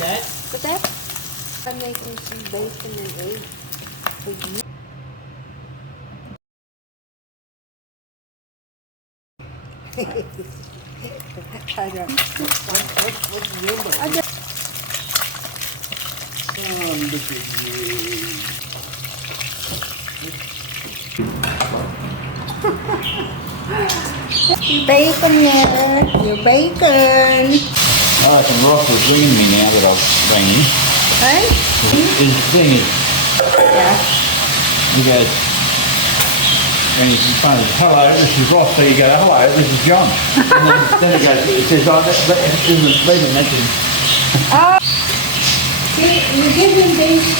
that? But that's I'm making some bacon and eggs for you. I don't. What's your name? I just. Oh, look at you. Bacon there. Your bacon. I reckon Ross was ringing me now that I've rang him. Hey? His thing is, Yeah. he goes, and he's in front of us, hello, this is Ross. So you go, hello, this is John. And then he goes, he says, oh, leave a message. Oh. You give him these.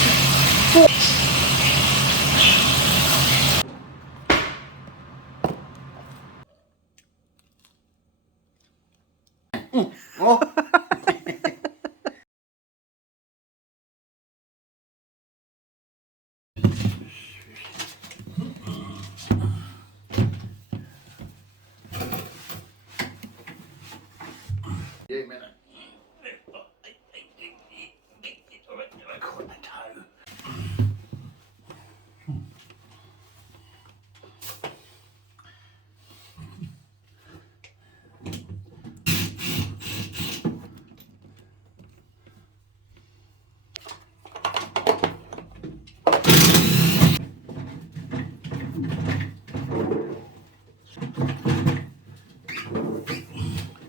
Oh. Yeah, man. I caught my toe.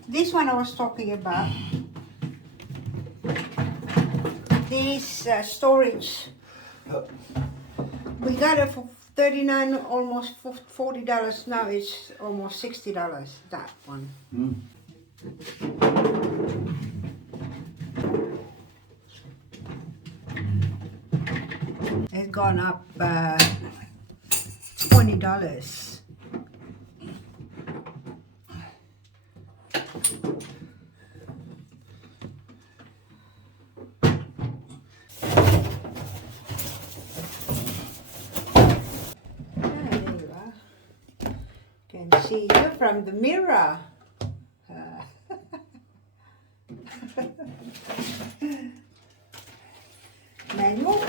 This one I was talking about. This storage. We got it for $39, almost $40. Now it's almost $60. That one. Mm. It's gone up $20. There you are. Can see you from the mirror. Manual.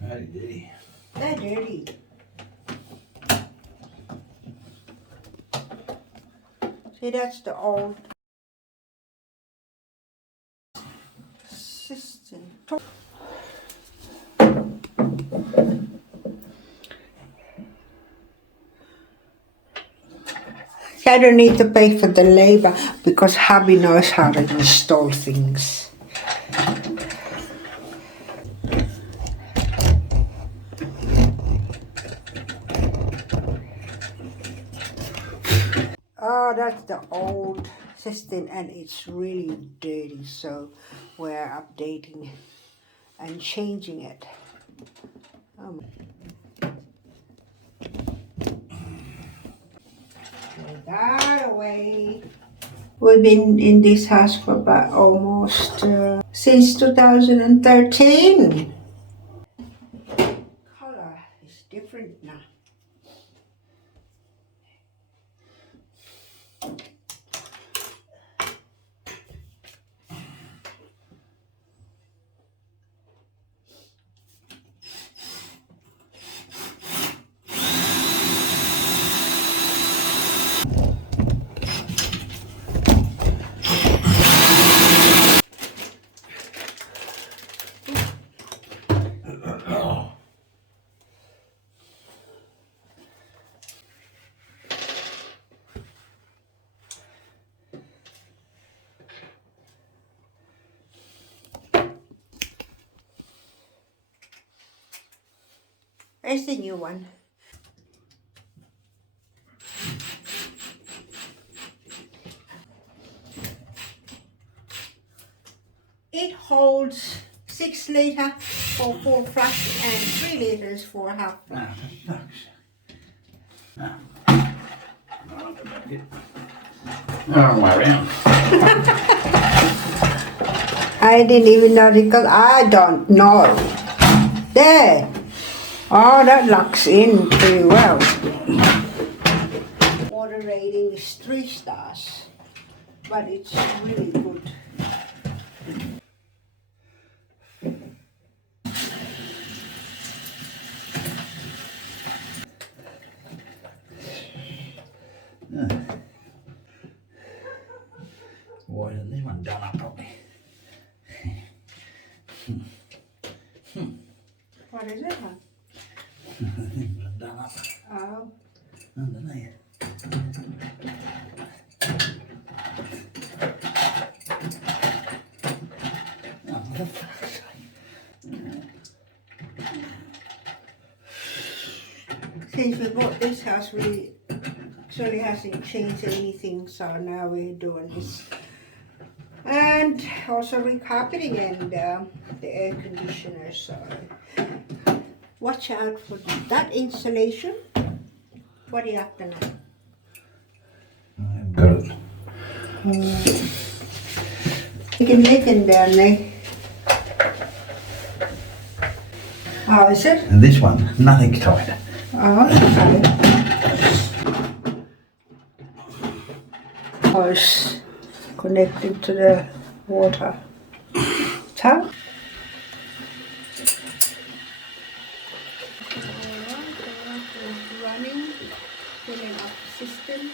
Very dirty. They're dirty. See, that's the old Cistern. I don't need to pay for the labor because hubby knows how to install things. Oh, that's the old Cistern and it's really dirty, so we're updating and changing it. Get that away. We've been in this house for about almost since 2013. Color is different now. There's the new one. It holds 6 liters for 4 flask and 3 liters for a half flask. Wrong way around. I didn't even know because I don't know. There. Oh, that locks in pretty well. Water rating is 3 stars, but it's really good. Why isn't this one done up properly? What is it, huh? This one's done up Oh. underneath. Oh, for fuck's sake. Since we bought this house, we actually hasn't changed anything, so now we're doing this. And also recarpeting and the air conditioner, so watch out for that installation. What are you up to now? I haven't got it. You can make it down there. How is it? And this one, nothing's tight. Oh, okay. Hose connected to the water tap. Running, filling up the cistern.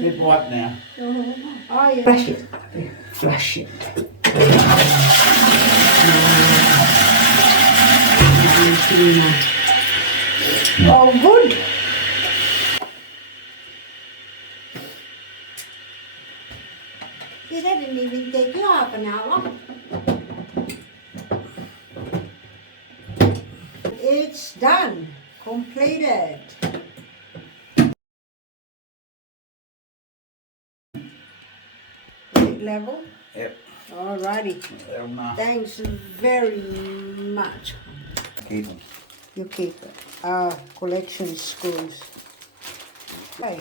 Bit white now. Oh, yeah. Flush it. Flush it. Oh, good. See, that didn't even take you half an hour. It's done. Completed. Is it level? Yep. Alrighty. Thanks very much. Keep them. You keep it. Collection screws. Okay.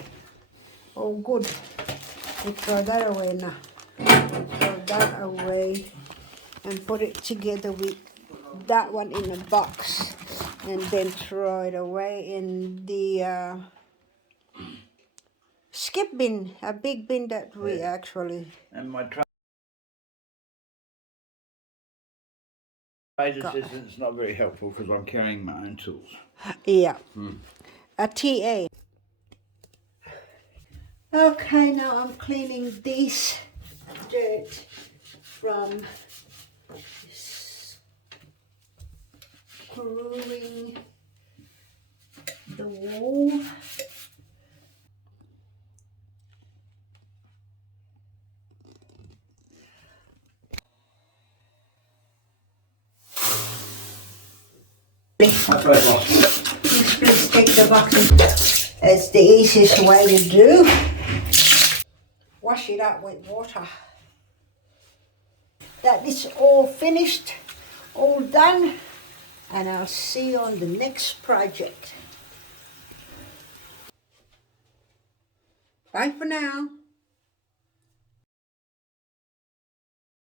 Oh, good. We throw that away now. Throw that away and put it together with that one in a box, and then throw it away in the skip bin, a big bin that we actually And my trader says it's not very helpful because I'm carrying my own tools. yeah. A TA. Okay, now I'm cleaning this dirt from screwing the wall. Please take the bucket. It's the easiest way to do. Wash it out with water. That is all finished, all done, and I'll see you on the next project. Bye for now.